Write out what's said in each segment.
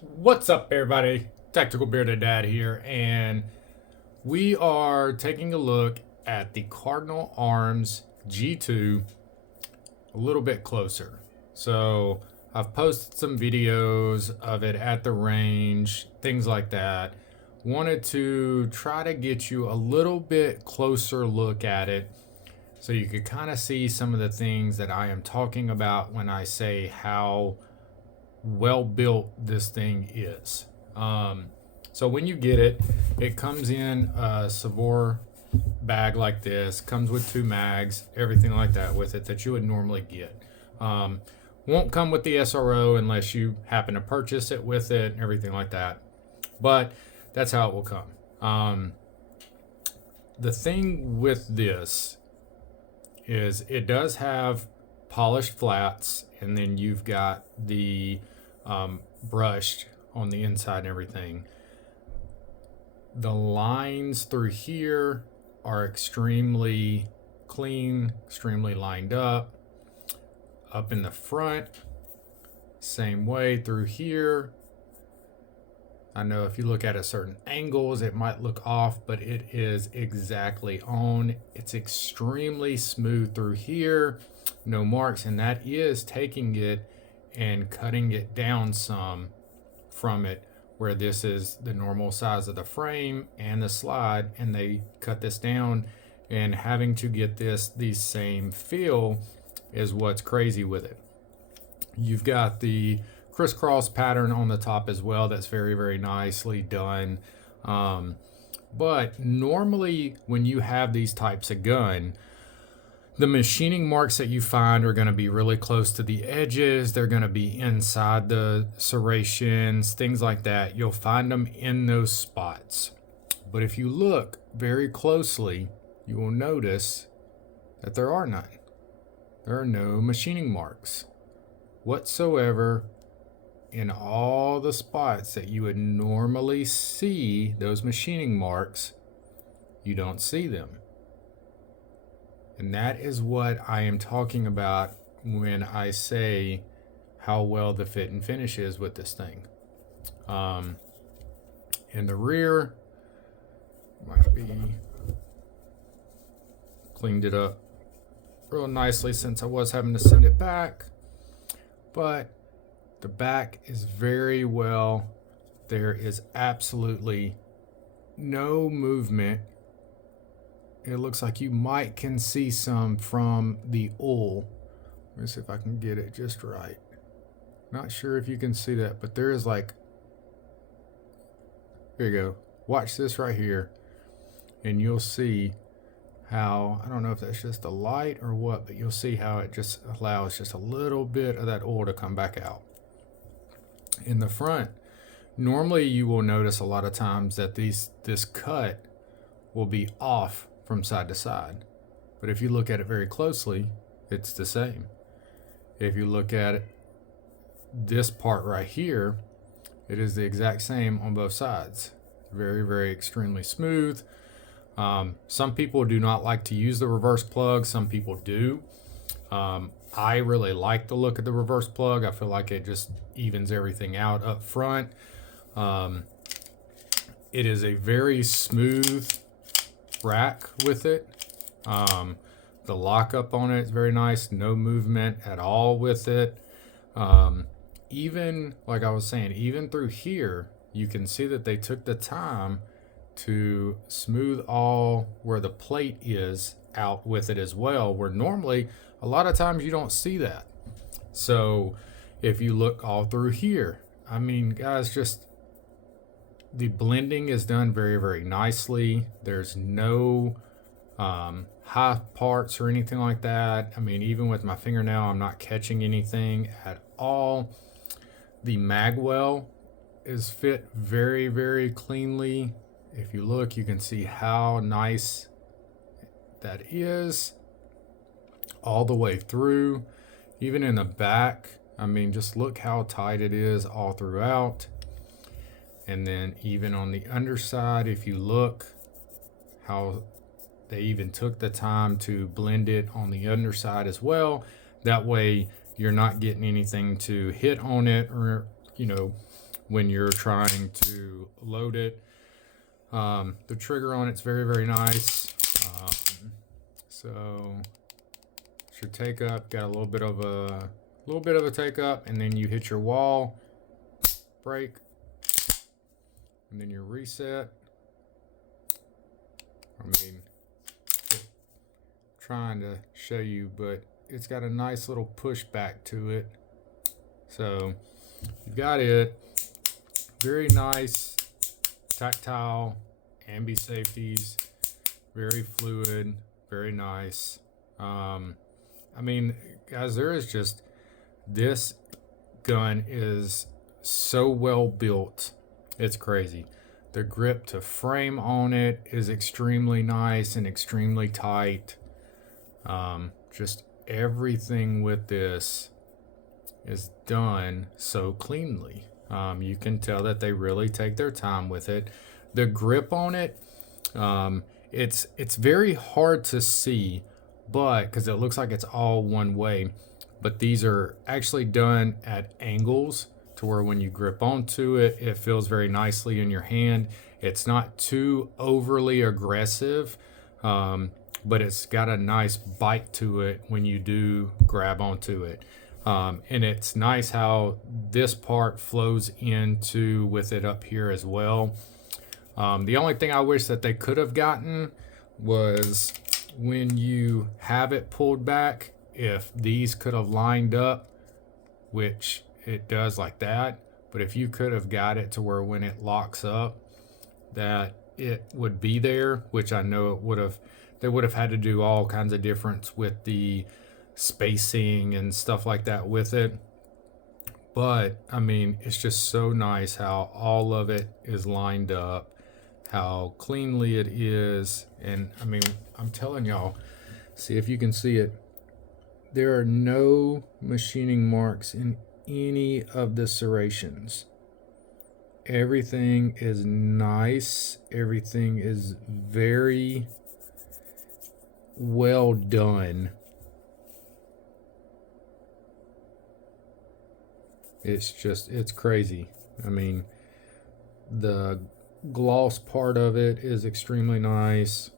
What's up, everybody? Tactical Bearded Dad here, and we are taking a look at the Cardinal Arms G2 a little bit closer. So I've posted some videos of it at the range, things like that. Wanted to try to get you a little bit closer look at it so you could kind of see some of the things that I am talking about when I say how well built this thing is. So when you get it, it comes in a Savor bag like this, comes with 2 mags, everything like that with it that you would normally get. Won't come with the SRO unless you happen to purchase it with it and everything like that. But that's how it will come. The thing with this is it does have polished flats, and then you've got the brushed on the inside and everything. The lines through here are extremely clean, extremely lined up. Up in the front, same way through here. I know if you look at it certain angles, it might look off, but it is exactly on. It's extremely smooth through here, no marks, and that is taking it and cutting it down some from it, where this is the normal size of the frame and the slide, and they cut this down, and having to get this the same feel is what's crazy with it. You've got the crisscross pattern on the top as well. That's very, very nicely done. But normally when you have these types of gun, the machining marks that you find are going to be really close to the edges. They're going to be inside the serrations, things like that. You'll find them in those spots. But if you look very closely, you will notice that there are none. There are no machining marks whatsoever in all the spots that you would normally see those machining marks. You don't see them. And that is what I am talking about when I say how well the fit and finish is with this thing. In the rear, might be cleaned it up real nicely since I was having to send it back. But the back is very well. There is absolutely no movement. It looks like you might can see some from the oil. Let me see if I can get it just right. Not sure if you can see that, but there is like, here you go. Watch this right here, and you'll see how, I don't know if that's just the light or what, but you'll see how it just allows just a little bit of that oil to come back out. In the front, normally you will notice a lot of times that this cut will be off from side to side. But if you look at it very closely, it's the same. If you look at it, this part right here, it is the exact same on both sides. Very, very extremely smooth. Some people do not like to use the reverse plug. Some people do. I really like the look of the reverse plug. I feel like it just evens everything out up front. It is a very smooth rack with it. The lockup on it is very nice. No movement at all with it. Even like I was saying, even through here, you can see that they took the time to smooth all where the plate is out with it as well, where normally a lot of times you don't see that. So if you look all through here, I mean, guys, just the blending is done very, very nicely. There's no high parts or anything like that. I mean, even with my fingernail, I'm not catching anything at all. The magwell is fit very, very cleanly. If you look, you can see how nice that is all the way through. Even in the back, I mean, just look how tight it is all throughout. And then even on the underside, if you look how they even took the time to blend it on the underside as well. That way you're not getting anything to hit on it or, when you're trying to load it. The trigger on it's very, very nice. So it's your take up, got a little bit of a take up, and then you hit your wall, break, and then your reset. I mean, trying to show you, but it's got a nice little pushback to it. So you've got it. Very nice, tactile, ambi safeties, very fluid, very nice. I mean, guys, this gun is so well built, it's crazy. The grip to frame on it is extremely nice and extremely tight. Just everything with this is done so cleanly. You can tell that they really take their time with it. The grip on it, it's very hard to see, but because it looks like it's all one way, but these are actually done at angles to where when you grip onto it, it feels very nicely in your hand. It's not too overly aggressive, but it's got a nice bite to it when you do grab onto it. And it's nice how this part flows into with it up here as well. The only thing I wish that they could have gotten was when you have it pulled back, if these could have lined up, which it does like that, but if you could have got it to where when it locks up that it would be there, which I know it would have, they would have had to do all kinds of difference with the spacing and stuff like that with it. But I mean, it's just so nice how all of it is lined up, how cleanly it is. And I mean, I'm telling y'all, see if you can see it, there are no machining marks in any of the serrations. Everything is nice, everything is very well done. It's crazy. I mean, the gloss part of it is extremely nice.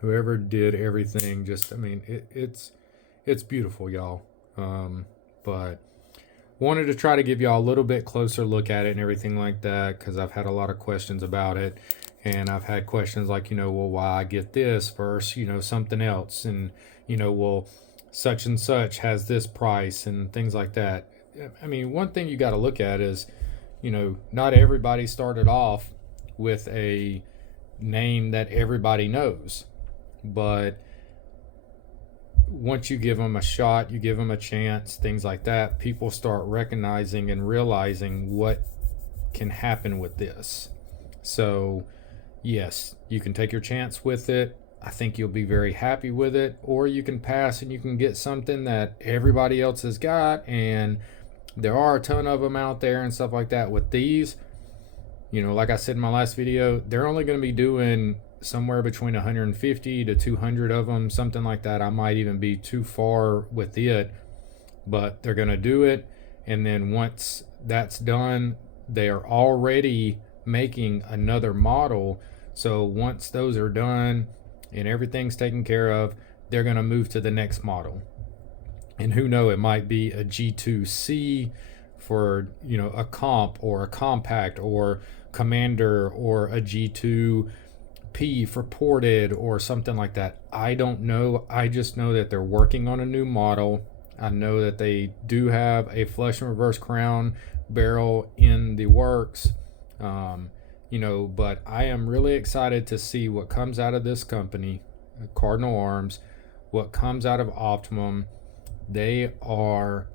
Whoever did everything, just, I mean, it's beautiful, y'all. But wanted to try to give y'all a little bit closer look at it and everything like that, because I've had a lot of questions about it. And I've had questions like, well, why get this versus, something else? And, well, such and such has this price and things like that. I mean, one thing you got to look at is, not everybody started off with a name that everybody knows. But once you give them a shot, you give them a chance, things like that, people start recognizing and realizing what can happen with this. So yes, you can take your chance with it. I think you'll be very happy with it, or you can pass and you can get something that everybody else has got, and there are a ton of them out there and stuff like that. With these, like I said in my last video, they're only going to be doing somewhere between 150 to 200 of them, something like that. I might even be too far with it, but they're going to do it. And then once that's done, they are already making another model. So once those are done and everything's taken care of, they're going to move to the next model. And who knows, it might be a G2C for, a comp or a compact or commander, or a G2P for ported or something like that. I don't know. I just know that they're working on a new model. I know that they do have a flush and reverse crown barrel in the works. But I am really excited to see what comes out of this company, Cardinal Arms, what comes out of Optimum. They are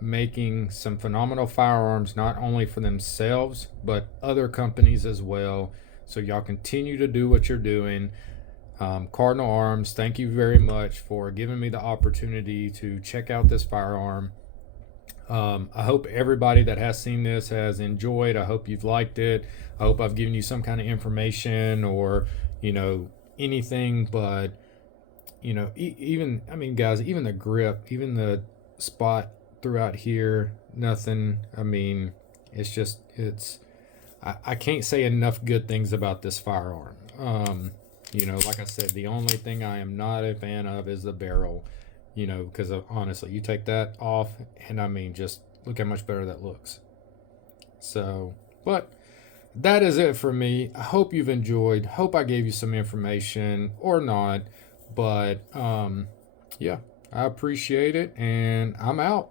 making some phenomenal firearms, not only for themselves, but other companies as well. So y'all continue to do what you're doing. Cardinal Arms, thank you very much for giving me the opportunity to check out this firearm. I hope everybody that has seen this has enjoyed. I hope you've liked it. I hope I've given you some kind of information or, anything, but, even, guys, even the grip, even the spot throughout here, nothing. I mean, I can't say enough good things about this firearm. Like I said, the only thing I am not a fan of is the barrel, because honestly, you take that off, and I mean, just look how much better that looks. So, but that is it for me. I hope you've enjoyed. Hope I gave you some information or not. But yeah, I appreciate it, and I'm out.